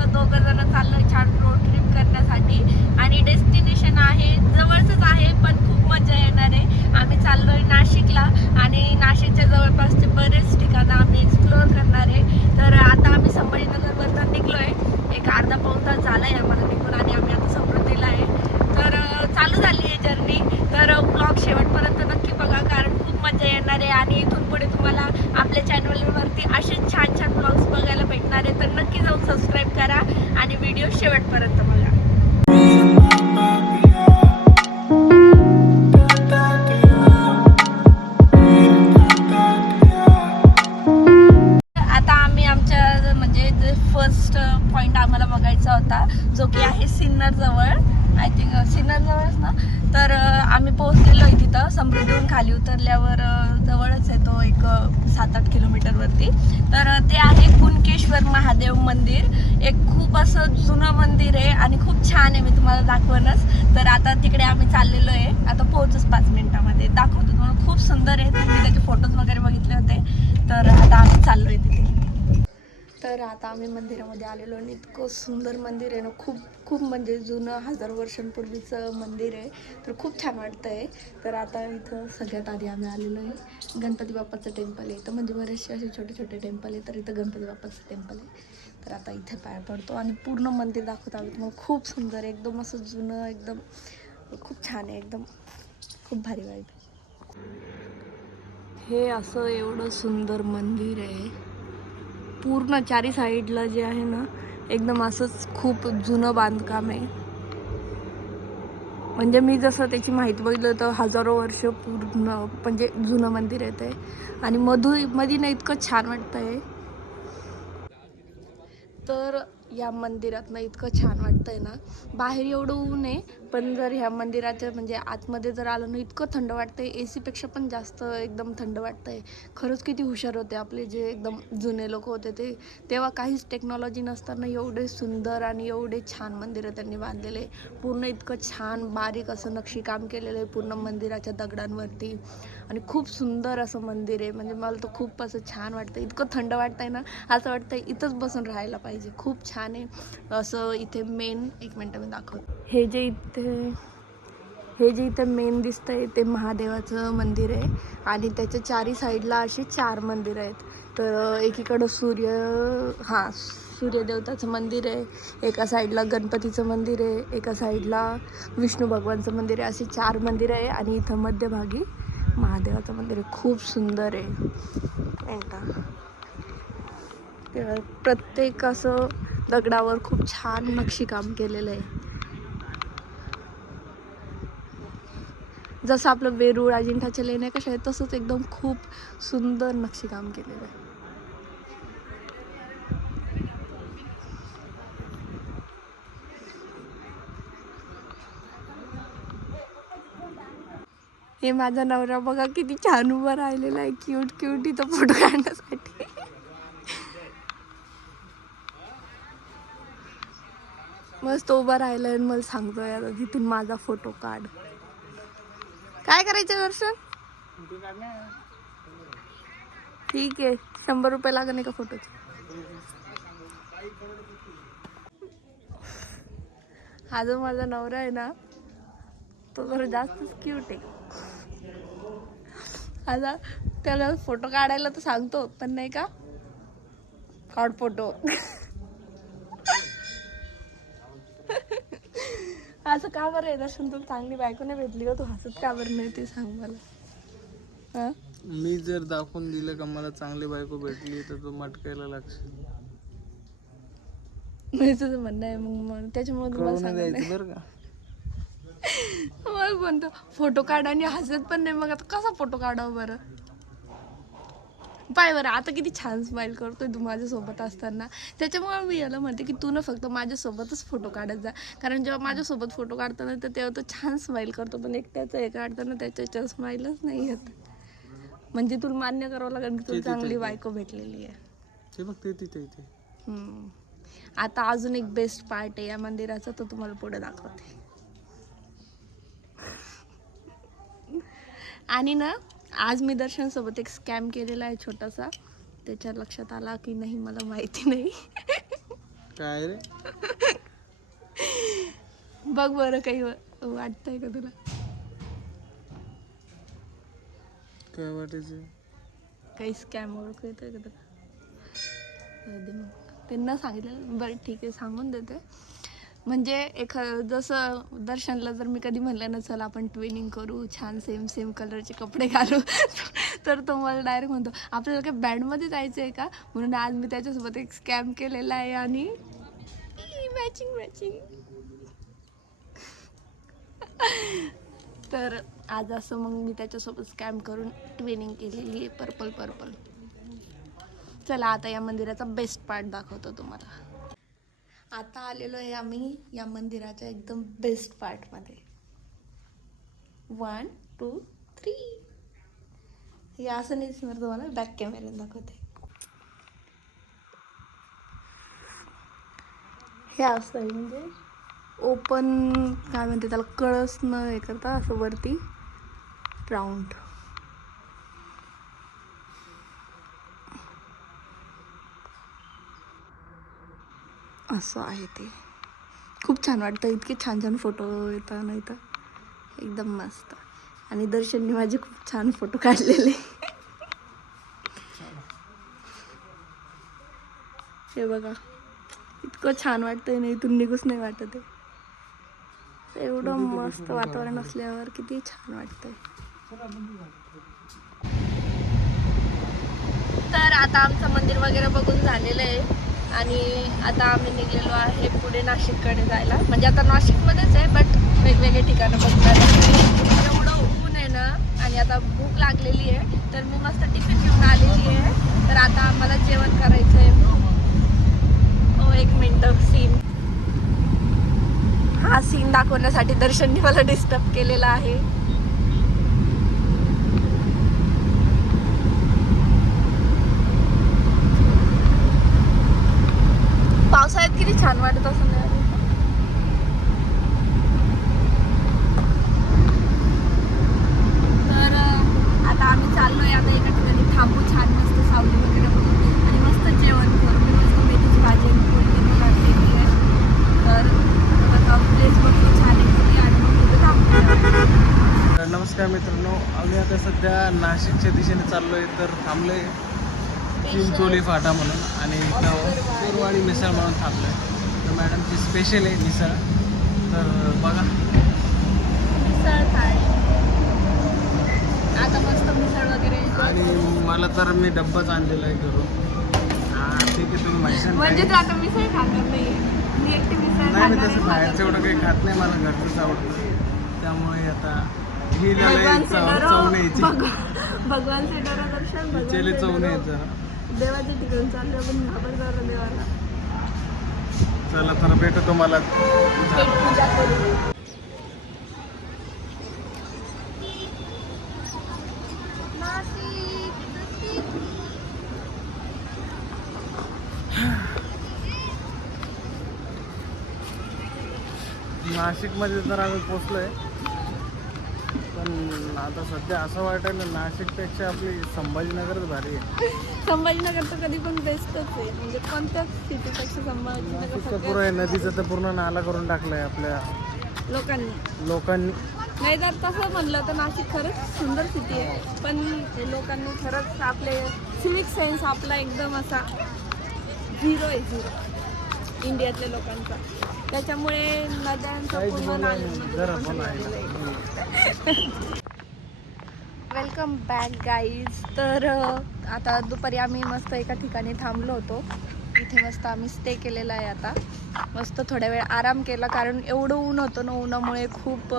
असं 2 जण चाललोय छान रोड ट्रिप करण्यासाठी आणि डेस्टिनेशन आहे जवळच आहे पण खूप मजा येणार आहे. आम्ही चाललोय नाशिकला आणि नाशिकच्या जवळपासचे बरेच ठिकाणं आम्ही एक्सप्लोअर करणार आहे. तर आता आम्ही संभाजीनगरवरून निघलोय, एक अर्धा पाऊण तास झाला आहे आम्हाला निघून आणि आम्ही आता समृद्धीला आहे. तर चालू झाली आहे जर्नी. तर ब्लॉग शेवटपर्यंत नक्की बघा कारण खूप मजा येणार आहे आणि इथून पुढे तुम्हाला आपल्या चॅनलवरती असेच छान छान ब्लॉग्स बघायला भेटणार आहे. तर नक्की जाऊन सबस्क्राईब करा आणि व्हिडिओ शेवटपर्यंत बघा. आता आम्ही आमच्या म्हणजे फर्स्ट पॉईंट आम्हाला बघायचा होता जो की आहे सिन्नर जवळ, आय थिंक सिन्नर जवळच ना. तर आम्ही पोहोचलेलो आहे तिथं. समृद्धीहून खाली उतरल्यावर जवळच आहे तो एक 7-8 किलोमीटरवरती. तर ते आहे कुणकेश्वर महादेव मंदिर. एक खूप असं जुनं मंदिर आहे आणि खूप छान आहे, मी तुम्हाला दाखवणच. तर आता तिकडे आम्ही चाललेलो आहे, आता पोहोचूच 5 मिनिटामध्ये दाखवतो तुम्हाला. खूप सुंदर आहे, तुम्ही त्याचे फोटोज वगैरे बघितले होते. तर आता आम्ही चाललोय तिथे. तर आता आम्ही मंदिरामध्ये आलेलो आणि इतकं सुंदर मंदिर आहे ना, खूप खूप म्हणजे जुनं 1000 वर्षांपूर्वीचं मंदिर आहे. तर खूप छान वाटतं आहे. तर आता इथं सगळ्यात आधी आम्ही आलेलो आहे गणपती बाप्पाचं टेम्पल आहे. इथं म्हणजे बरेचसे असे छोटे छोटे टेम्पल आहे, तर इथं गणपती बाप्पाचं टेम्पल आहे. तर आता इथे पाया पडतो आणि पूर्ण मंदिर दाखवतो आम्ही तुम्हाला. खूप सुंदर आहे, एकदम असं जुनं, एकदम खूप छान आहे, एकदम खूप भारी वाईब. हे असं एवढं सुंदर मंदिर आहे. पूर्ण चारी साईडला जे आहे ना, एकदम असंच खूप जुनं बांधकाम आहे. म्हणजे मी जसं त्याची माहिती बघितलं तर हजारो वर्ष पूर्ण म्हणजे जुनं मंदिर आहे ते. आणि मधीनं इतकं छान वाटतंय. तर या मंदिरात ना इतकं छान वाटतंय ना, बाहेर एवढं ऊन आहे पण जर ह्या मंदिराच्या म्हणजे आतमध्ये जर आलं ना इतकं थंड वाटतंय, AC पेक्षा पण जास्त एकदम थंड वाटतंय. खरंच किती हुशार होते आपले जे एकदम जुने लोक होते ते. तेव्हा काहीच टेक्नॉलॉजी नसताना एवढे सुंदर आणि एवढे छान मंदिरं त्यांनी बांधलेले. पूर्ण इतकं छान बारीक असं नक्षीकाम केलेलं आहे पूर्ण मंदिराच्या दगडांवरती आणि खूप सुंदर असं मंदिर आहे. म्हणजे मला तर खूप असं छान वाटतं, इतकं थंड वाटतंय ना, असं वाटतंय इथंच बसून राहायला पाहिजे. खूप छान आहे असं. इथे मेन एक मिनटं मी दाखवतो. हे जे इथे मेन दिसतंय ते महादेवाचं मंदिर आहे आणि त्याच्या चारी साईडला अशी 4 मंदिरं आहेत. तर एकीकडं सूर्यदेवताचं मंदिर आहे, एका साईडला गणपतीचं मंदिर आहे, एका साईडला विष्णू भगवानचं मंदिर आहे. अशी 4 मंदिरं आहे आणि इथं मध्यभागी महादेवाचं मंदिर आहे. खूप सुंदर आहे. प्रत्येक असं दगडावर खूप छान नक्षीकाम केलेलं आहे. जसं आपलं वेरूळ अजिंठाच्या लेण्या कशा आहेत तसंच एकदम खूप सुंदर नक्षीकाम केलेलं आहे. हे माझा नवरा बघा किती छान उभा राहिलेला आहे, क्यूट क्यूट इथं फोटो काढण्यासाठी. मस्त उभा राहिलाय आणि मला सांगतोय आता तिथून माझा फोटो काढ. काय करायचं दर्शन? ठीक आहे, 100 रुपये लागेल नाही का फोटोचे? हा जो माझा नवरा आहे ना तो जरा जास्तच क्यूट आहे. आता त्याला फोटो काढायला तर सांगतो पण नाही का, काढ फोटो. असं का बरं आहे दर्शन, तुला चांगली बायको नाही भेटली का, तू हसत का बरं नाही ते सांग मला. मी जर दाखवून दिलं का मला चांगली बायको भेटली तर तू मटकायला लागशील. मी तुझं म्हणणं आहे मग त्याच्यामुळे तुम्हाला सांगत नाही. बरं का. मग म्हणतो फोटो काढा आणि हसत पण नाही, मग आता कसा फोटो काढावं बरं? पाय बरं आता किती छान स्माइल करतोय तू माझ्यासोबत असताना. त्याच्यामुळे मी याला म्हणते की तू ना फक्त माझ्यासोबतच फोटो काढत जा, कारण जेव्हा माझ्यासोबत फोटो काढताना तर तेव्हा तो छान स्माइल करतो, पण एक त्याचं हे काढताना त्याच्या स्माइलच नाही येत. म्हणजे तुला मान्य करावं लागेल की तुला चांगली बायको भेटलेली आहे. ते बघ ते तिथे इथे. आता अजून एक बेस्ट पार्ट आहे या मंदिराचा, तो तुम्हाला पुढे दाखवते. आणि ना आज मी दर्शनसोबत एक स्कॅम केलेला आहे छोटासा, त्याच्या लक्षात आला की नाही मला माहिती नाही. काय रे बघ बरं काही वाटतंय का तुला? काय वाटायचं? काही स्कॅम ओळख येतोय का तुला? दे मग. त्यांना सांगितलं बरं ठीक आहे सांगून देते. म्हणजे जसं दर्शनला जर मी कधी म्हणलं ना चल आपण ट्विनिंग करू, छान सेम सेम कलरचे कपडे घालू तर तो मला डायरेक्ट म्हणतो आपल्याला काय बँडमध्ये जायचं आहे का? म्हणून आज मी त्याच्यासोबत एक स्कॅम केलेला आहे आणि मॅचिंग मॅचिंग. तर आज असं मग मी त्याच्यासोबत स्कॅम करून ट्विनिंग केलेली आहे पर्पल पर्पल. चला आता या मंदिराचा बेस्ट पार्ट दाखवतो तुम्हाला. आता आलेलो आहे आम्ही या मंदिराच्या एकदम बेस्ट पार्टमध्ये. 1 2 3. हे असं नाही दिसणार तुम्हाला, बॅक कॅमेऱ्याने दाखवते. हे असं आहे म्हणजे ओपन काय म्हणते त्याला, कळस न हे करता असं वरती राऊंड. असं आहे ते. खूप छान वाटतं, इतके छान छान फोटो येतात ना इथं, एकदम मस्त. आणि दर्शनने माझे खूप छान फोटो काढलेले. हे बघा इतकं छान वाटतंय ना, इथून निघूच नाही वाटत आहे. एवढं मस्त वातावरण असल्यावर किती छान वाटतंय. तर आता आमचं मंदिर वगैरे बघून झालेलं आहे आणि आता आम्ही निघलेलो आहे पुढे नाशिककडे जायला. म्हणजे आता नाशिकमध्येच आहे बट वेगवेगळे ठिकाणं बघताना. एवढं ऊन आहे ना आणि आता भूक लागलेली आहे तर मी मस्त टिफिन घेऊन आलेली आहे. तर आता आम्हाला जेवण करायचं आहे. एक मिनटं, सीन हा सीन दाखवण्यासाठी दर्शनने मला डिस्टर्ब केलेला आहे. पावसाळ्यात किती छान वाटत असं. तर आता आम्ही चाललोय, आता एका ठिकाणी थांबू, छान मस्त सावली वगैरे बघू आणि मस्त जेवण करू. मी मस्त मेथीची भाजी आणि पोळी काढलेली आहे. तर प्लेस बघतो छान आहे आणि मग तिथे थांबतो. नमस्कार मित्रांनो, आम्ही आता सध्या नाशिकच्या दिशेने चाललोय. तर थांबलोय चिंचोली फाटा म्हणून आणि कोरवाडी मिसळ म्हणून थांबलोय. तर मॅडमची स्पेशल आहे मिसळ, तर बघा. मिसळ थाळी आता मस्त मिसळ वगैरे. आणि मला तर मी डब्बाच आणलेला आहे घरून. ठीक आहे, तुम्ही माहिती म्हणजे तू आता मिसळ खाणार नाही? मी एकटी मिसळ नाही, मी तसं बाहेरचं एवढं काही खात नाही, मला घरचंच आवडतं. त्यामुळे आता ही भगवान से डरो, चव न्यायची, भगवान से डरो दर्शन, चले चव न्यायचं. देवाच्या ठिकाणी चाललो आपण, घाबर करू देवाला. चला तर भेटू तुम्हाला. पेट पूजा करू. नाशिकमध्ये तर आम्ही पोचलोय, पण आता सध्या असं वाटायला नाशिकपेक्षा आपली संभाजीनगरच भारी आहे. संभाजीनगर तर कधी पण बेस्टच आहे, म्हणजे कोणत्याच सिटीपेक्षा संभाजीनगर नाशिकचं पुरं आहे, नदीचं तर पूर्ण नाला करून टाकलंय आपल्या लोकांनी. नाही तर तसं म्हणलं तर नाशिक खरंच सुंदर सिटी आहे, पण लोकांनी खरंच आपले सिविक सेन्स आपला एकदम असा 0 आहे, 0 इंडियातल्या लोकांचा. त्याच्यामुळे नद्यांचं पूर्ण वेलकम बॅक गाईज. तर आता दुपारी आम्ही मस्त एका ठिकाणी थांबलो होतो. इथे मस्त आम्ही स्टे केलेला आहे. आता मस्त थोड्या वेळ आराम केला, कारण एवढं ऊन होतं ना, उन्हामुळे खूप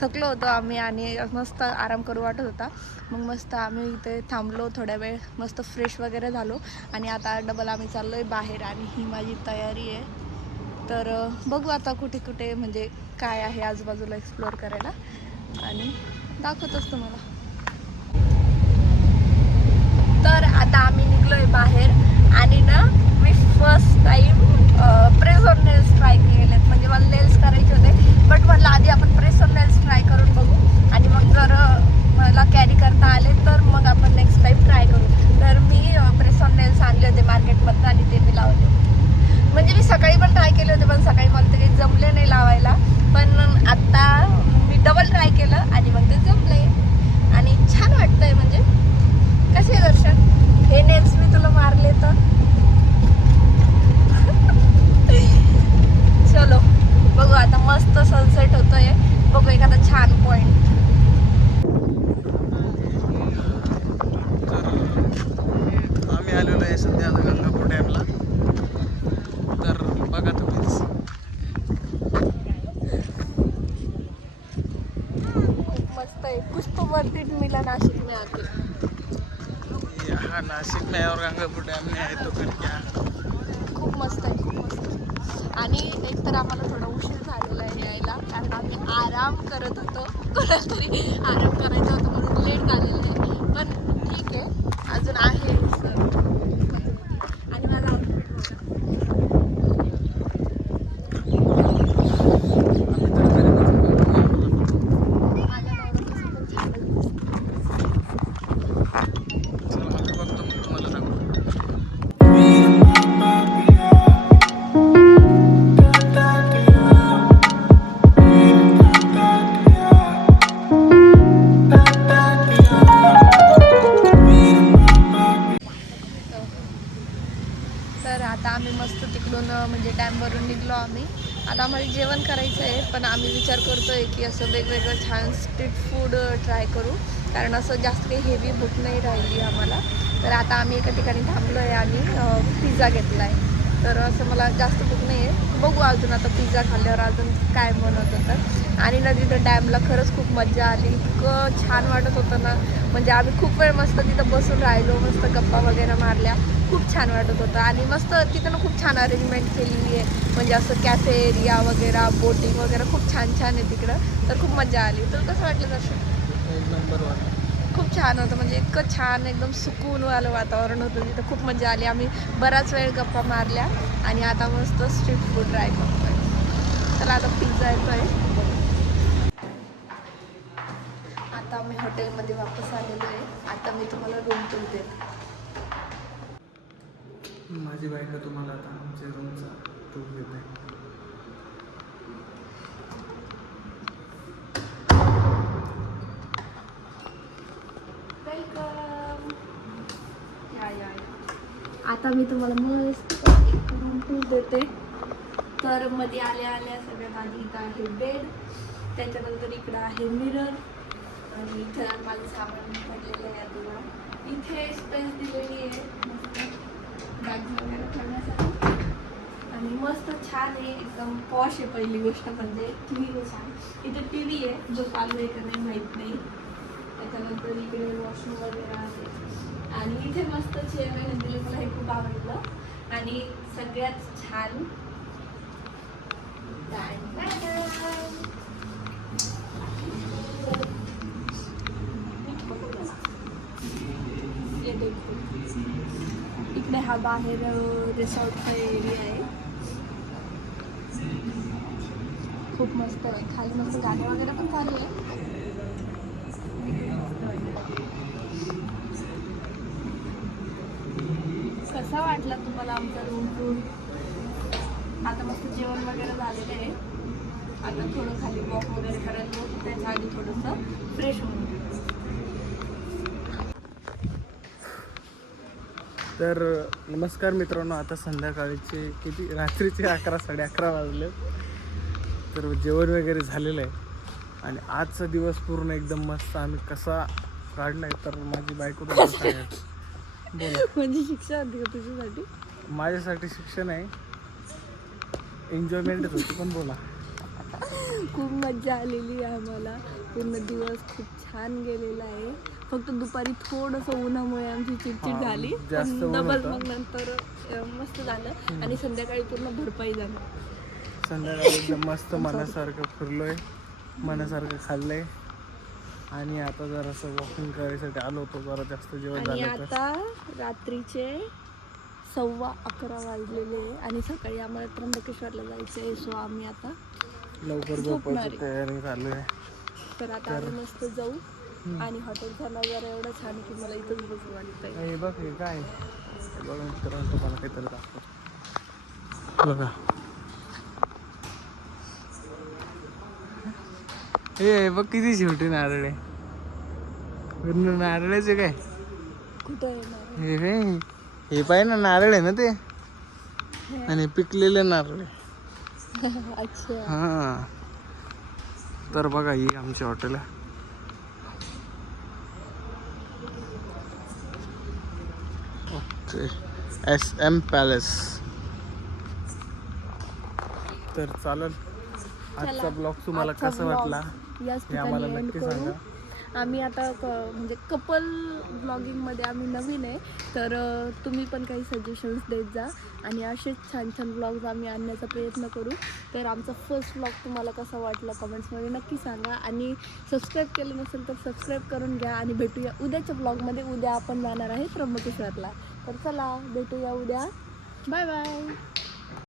थकलो होतो आम्ही आणि मस्त आराम करू वाटत होता. मग मस्त आम्ही इथे थांबलो थोड्या वेळ, मस्त फ्रेश वगैरे झालो आणि आता डबल आम्ही चाललो आहे बाहेर आणि ही माझी तयारी आहे. तर बघू आता कुठे कुठे म्हणजे काय आहे आजूबाजूला एक्सप्लोअर करायला आणि दाखवतोच तुम्हाला. तर आता आम्ही निघलोय बाहेर आणि ना मी first time press on nails try केलेत. म्हणजे मला नेल्स करायचे होते बट म्हटलं आधी आपण प्रेस ऑन नेल्स ट्राय करून बघू आणि मग जर मला कॅरी करता आले तर मग आपण नेक्स्ट टाइम ट्राय करू. तर मी प्रेस ऑन नेल्स आणले होते मार्केटमधून आणि ते मी लावले. म्हणजे मी सकाळी मस्त सनसेट होतोय. बघू एखादा छान पॉइंट. आम्ही आलेलो आहे सध्या आता गंगापूर डॅमला. तर बघा तुम्हीच. खूप मस्त आहे. पुष्पवरती मिला नाशिक में आके. यहाँ नासिक में और गंगापूर डॅम में आहे तो फिर क्या. खूप मस्त आहे, खूप मस्त आहे. आणि एक तर आम्हाला थोडा उशीर झालेला आहे यायला, कारण आम्ही आराम करत होतो. कोणाला तरी आराम करायचा होता म्हणून लेट झालेलं आहे. पण ठीक आहे, अजून आहे आणि माझा आउटफिट चला आम्ही बघतो मग तुम्हाला सांगतो. तर आता आम्ही मस्त तिकडून म्हणजे डॅमवरून निघलो आम्ही. आता आम्हाला जेवण करायचं आहे, पण आम्ही विचार करतोय की असं वेगवेगळं छान स्ट्रीट फूड ट्राय करू, कारण असं जास्त काही हेवी भूक नाही राहिली आम्हाला. तर आता आम्ही एका ठिकाणी थांबलो आहे आणि पिझ्झा घेतला आहे. तर असं मला जास्त भूक नाही आहे. बघू अजून आता पिझ्झा खाल्ल्यावर अजून काय बनवत होतं. आणि ना तिथं डॅमला खरंच खूप मजा आली. इतकं छान वाटत होतं ना, म्हणजे आम्ही खूप वेळ मस्त तिथं बसून राहिलो, मस्त गप्पा वगैरे मारल्या. खूप छान वाटत होतं. आणि मस्त तिथं ना खूप छान अरेंजमेंट केलेली आहे, म्हणजे असं कॅफे एरिया वगैरे, बोटिंग वगैरे खूप छान छान आहे तिकडं. तर खूप मजा आली. तुला कसं वाटलं दर्शन? एक नंबर वाटलं. खूप छान होतं, म्हणजे इतकं छान एकदम सुकूनवालं वातावरण होतं तिथं. खूप मजा आली. आम्ही बराच वेळ गप्पा मारल्या आणि आता मस्त स्ट्रीट फूड ट्राय करतोय. चला आता पिझ्झा येतोय. आता आम्ही हॉटेलमध्ये वापस आलेलो आहे. आता मी तुम्हाला रूम टूर देते. माझी बायको तुम्हाला आता आमच्या रूमचा टूर देत आहे. वेलकम. या. आता मी तुम्हाला मस्त एक रूम टूर देते. तर मध्ये आल्या सगळ्यात आधी इथं आहे बेड, त्याच्यानंतर इकडं आहे मिरर, आणि इथं माझं सामान पडलेलं आहे आधीला. इथे स्पेस दिलेली आहे मस्त बॅग्स वगैरे ठेवण्यासाठी, आणि मस्त छान आहे, एकदम पॉश आहे. पहिली गोष्ट म्हणजे टी व्ही छान. इथे टी व्ही आहे, जो चालू आहे का नाही माहीत नाही. त्याच्यानंतर इकडे वॉशरूम वगैरे आहे, आणि इथे मस्त चेअर वगैरे दिले. मला हे खूप आवडलं. आणि सगळ्यात छान इकडे हा बाहेर रिसॉर्टचा एरिया आहे. खूप मस्त आहे. खाली मस्त गाड्या वगैरे पण चालू आहे. कसा वाटला तुम्हाला आमचा रूम टूर? आता मस्त जेवण वगैरे झालेलं आहे. आता थोडं खाली वॉक वगैरे करायला, त्याच्या आधी थोडंसं फ्रेश होऊन. तर नमस्कार मित्रांनो, आता संध्याकाळचे किती, रात्रीचे 11 साडे 11 वाजले. तर जेवण वगैरे झालेलं आहे, आणि आजचा दिवस पूर्ण एकदम मस्त आम्ही कसा काढला आहे तर माझी बायको तुमचं सांगायचं. बोला. म्हणजे शिक्षा होती का तुझ्यासाठी? माझ्यासाठी शिक्षण आहे, एन्जॉयमेंटच होती. पण बोला. खूप मजा आलेली आहे आम्हाला. पूर्ण दिवस खूप छान गेलेला आहे. फक्त दुपारी थोडंसं उन्हामुळे आमची चिडचिड झाली, जास्त पण ऊन डबल होतं. मग नंतर मस्त झालं. आणि संध्याकाळी पूर्ण भरपाई झालं. संध्याकाळी एकदम मस्त मनासारखं फिरलोय, मनासारखं खाल्लंय, आणि आता जरासं वॉकिंग करायसाठी आलो होतो. जरा जास्त जेवण आणि झालं तर. आता रात्रीचे 11:15 वाजलेले आहे, आणि सकाळी आम्हाला त्र्यंबकेश्वरला जायचं आहे. सो आम्ही आता लवकर झोपायची तयारी चालू आहे. तर आता आम्ही मस्त जाऊ. आणि हॉटेलचा नजारा एवढा छान की मला इथंच बसू वाटतंय. हे बघ, हे काय, हे बघा मित्रांनो, तुम्हाला काहीतरी दाखवतो. बघा, हे बघ किती शेवटी नारळ आहे. पूर्ण नारळाचे काय. कुठं येणार? हे काय, हे पाय ना, नारळ आहे ना ते, आणि पिकलेले नारळ आहे. अच्छा. हा, तर बघा ही आमची हॉटेल आहे. Okay, SM palace. तर चालेल, आजचा ब्लॉग तुम्हाला आजचा कसा vlog वाटला याच हे आम्हाला ठिकाणी end नक्की करू. सांगा. आम्ही आता म्हणजे कपल ब्लॉगिंगमध्ये आम्ही नवीन आहे, तर तुम्ही पण काही सजेशन्स देत जा आणि असेच छान छान ब्लॉग्स आम्ही आणण्याचा प्रयत्न करू. तर आमचा फर्स्ट ब्लॉग तुम्हाला कसा वाटला कमेंट्समध्ये नक्की सांगा आणि सबस्क्राईब केलं नसेल तर सबस्क्राईब करून घ्या आणि भेटूया उद्याच्या ब्लॉगमध्ये. उद्या आपण जाणार आहे त्र्यंबकेश्वरला. तर चला भेटूया उद्या. Bye bye.